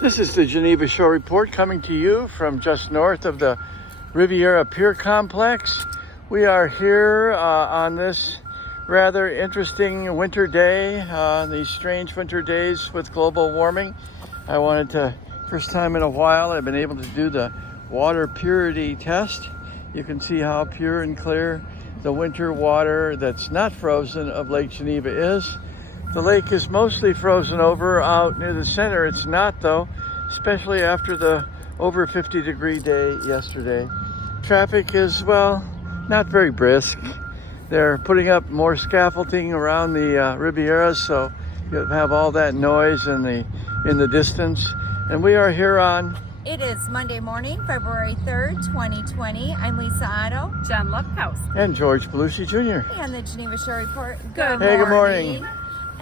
This is the Geneva Shore Report coming to you from just north of the Riviera Pier Complex. We are here on this rather interesting winter day, these strange winter days with global warming. I wanted to, first time in a while, I've been able to do the water purity test. You can see how pure and clear the winter water that's not frozen of Lake Geneva is. The lake is mostly frozen over out near the center. It's not though, especially after the over 50-degree day yesterday. Traffic is, well, not very brisk. They're putting up more scaffolding around the Riviera, so you'll have all that noise in the distance. And we are here on... It is Monday morning, February 3rd, 2020. I'm Lisa Otto. Jen Luphouse. And George Belushi Jr. And the Geneva Shore Report. Good Hey, good morning.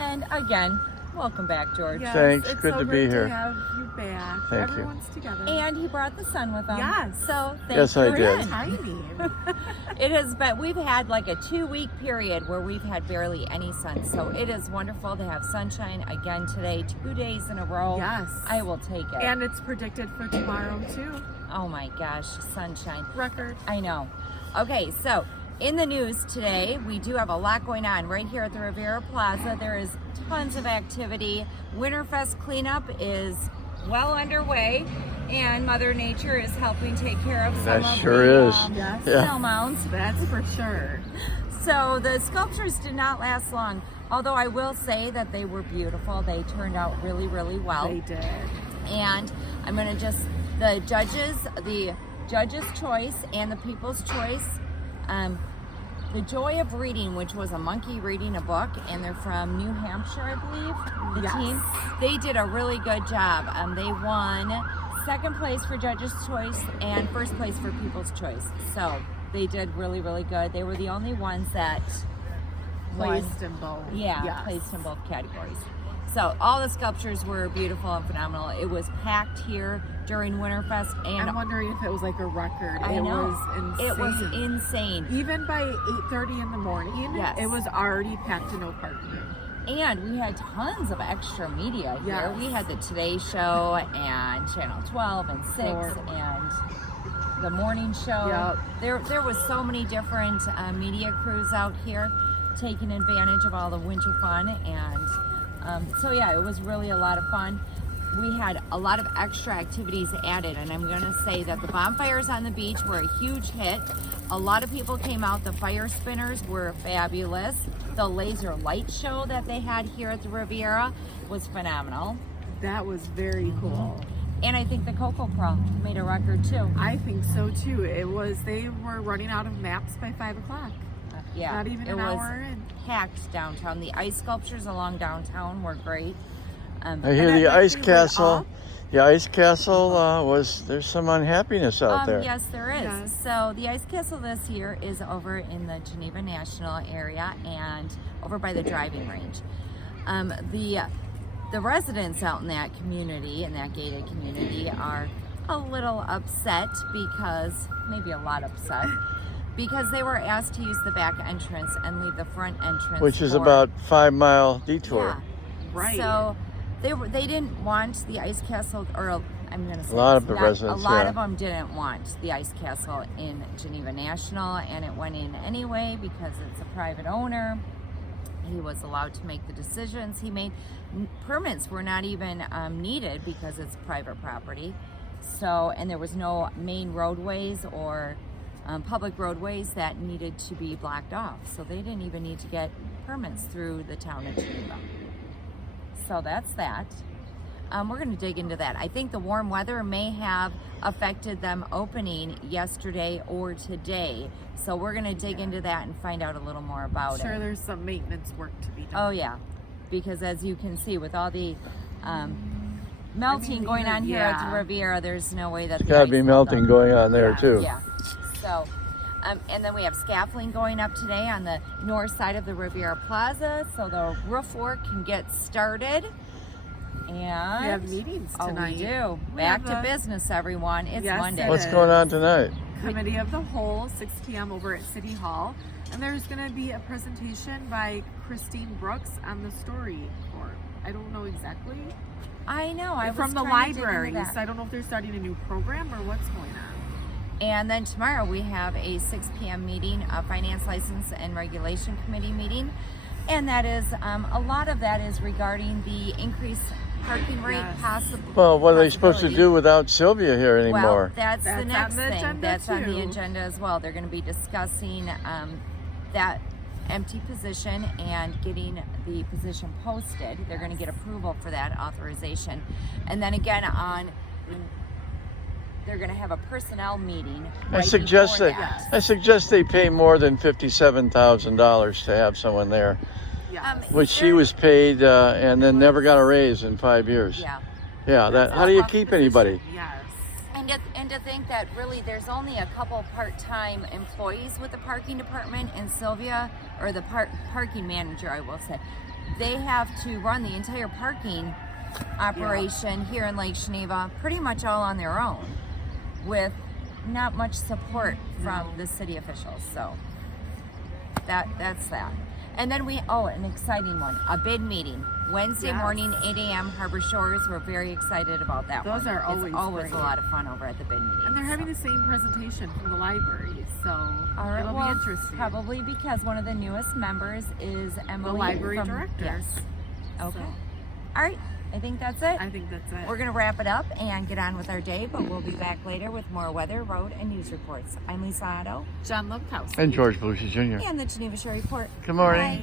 And again, welcome back, George. Yes, Thanks, it's good so to be great here. To have you back. Thank you. Everyone's together. And he brought the sun with him. Yes. So Yes, thanks for I did. in. Tiny. It has been, we've had like a 2-week period where we've had barely any sun. So it is wonderful to have sunshine again today, 2 days in a row. Yes. I will take it. And it's predicted for tomorrow too. Oh my gosh, sunshine. Record. I know. Okay, so in the news today, we do have a lot going on right here at the Riviera Plaza. There is tons of activity. Winterfest cleanup is well underway, and Mother Nature is helping take care of some That of sure the is. Yes. Yeah. snow mounds. That's for sure. So the sculptures did not last long, although I will say that they were beautiful. They turned out really, really well. They did. And I'm going to just, the judge's choice and the people's choice, The Joy of Reading, which was a monkey reading a book, and they're from New Hampshire, I believe, the Yes. team. They did a really good job. They won second place for judge's choice and first place for people's choice. So they did really, really good. They were the only ones that won. Placed in both. Yeah, Yes. placed in both categories. So all the sculptures were beautiful and phenomenal. It was packed here during Winterfest, and I'm wondering if it was like a record. I it know. was insane. It was insane. Even by 8:30 in the morning, Yes. it was already packed to no parking. And we had tons of extra media here. Yes. We had the Today Show and Channel 12 and 6 and the morning show. Yep. There was so many different media crews out here taking advantage of all the winter fun, and so yeah, it was really a lot of fun. We had a lot of extra activities added, and I'm going to say that the bonfires on the beach were a huge hit. A lot of people came out. The fire spinners were fabulous. The laser light show that they had here at the Riviera was phenomenal. That was very cool. And I think the Cocoa Crawl made a record too. I think so too. They were running out of maps by 5 o'clock. Yeah, Not even an hour in. Packed downtown. The ice sculptures along downtown were great. I hear And the I ice think they went castle. up. The ice castle there's some unhappiness out there. Yes, there is. Yes. So the ice castle this year is over in the Geneva National area and over by the driving range. The residents out in that community, in that gated community, are a little upset because, maybe a lot upset, because they were asked to use the back entrance and leave the front entrance, Which is for- about 5-mile detour. Yeah. Right. So they didn't want the ice castle, or I'm going to say A lot of this, the residents, a lot yeah. of them didn't want the ice castle in Geneva National, and it went in anyway because it's a private owner. He was allowed to make the decisions he made. Permits were not even needed because it's private property. So, and there was no main roadways or public roadways that needed to be blocked off. So they didn't even need to get permits through the town of Geneva. So that's that. We're going to dig into that. I think the warm weather may have affected them opening yesterday or today. So we're going to dig into that and find out a little more about Sure, it. there's some maintenance work to be done. Oh yeah, because as you can see with all the melting going on here at the Riviera, there's no way that There's got to be melting going on there too. Yeah. So, and then we have scaffolding going up today on the north side of the Riviera Plaza, so the roof work can get started. And We have meetings tonight. We do. We Back have to business, everyone. It's Yes, Monday. it What's is. going on tonight? Committee of the Whole, 6 p.m. over at City Hall. And there's going to be a presentation by Christine Brooks on the story corp. I don't know exactly I know. I was from the trying to dig into library. that. So I don't know if they're starting a new program or what's going on. And then tomorrow we have a 6 p.m. meeting, a Finance License and Regulation Committee meeting. And that is, a lot of that is regarding the increased parking rate Yes. possible. Well, what are they supposed to possibility. do without Sylvia here anymore? Well, that's the That's next on the thing. agenda, That's on the too. agenda as well. They're going to be discussing that empty position and getting the position posted. They're going to get approval for that authorization. And then again they're going to have a personnel meeting. I right suggest before that I suggest they pay more than $57,000 to have someone there, Yes. which she was paid and then never got a raise in 5 years. Yeah. Yeah, that. How do you keep anybody? Yes. And to think that really there's only a couple part-time employees with the parking department, and Sylvia, or the parking manager, I will say, they have to run the entire parking operation here in Lake Geneva pretty much all on their own, with not much support from the city officials. So that's that. And then an exciting one, a bid meeting. Wednesday Yes. morning, 8 a.m. Harbor Shores. We're very excited about that Those one. are always It's always great. a lot of fun over at the bid meeting. And they're having the same presentation from the library, so All right, it'll well, be interesting. probably because one of the newest members is Emily. The library from- director. Yes. Okay. So, All right. I think that's it. I think that's it. We're going to wrap it up and get on with our day, but we'll be back later with more weather, road, and news reports. I'm Lisa Otto John Lukowski. And George Belushi Jr. and the Geneva Shore Report. Good morning. Bye.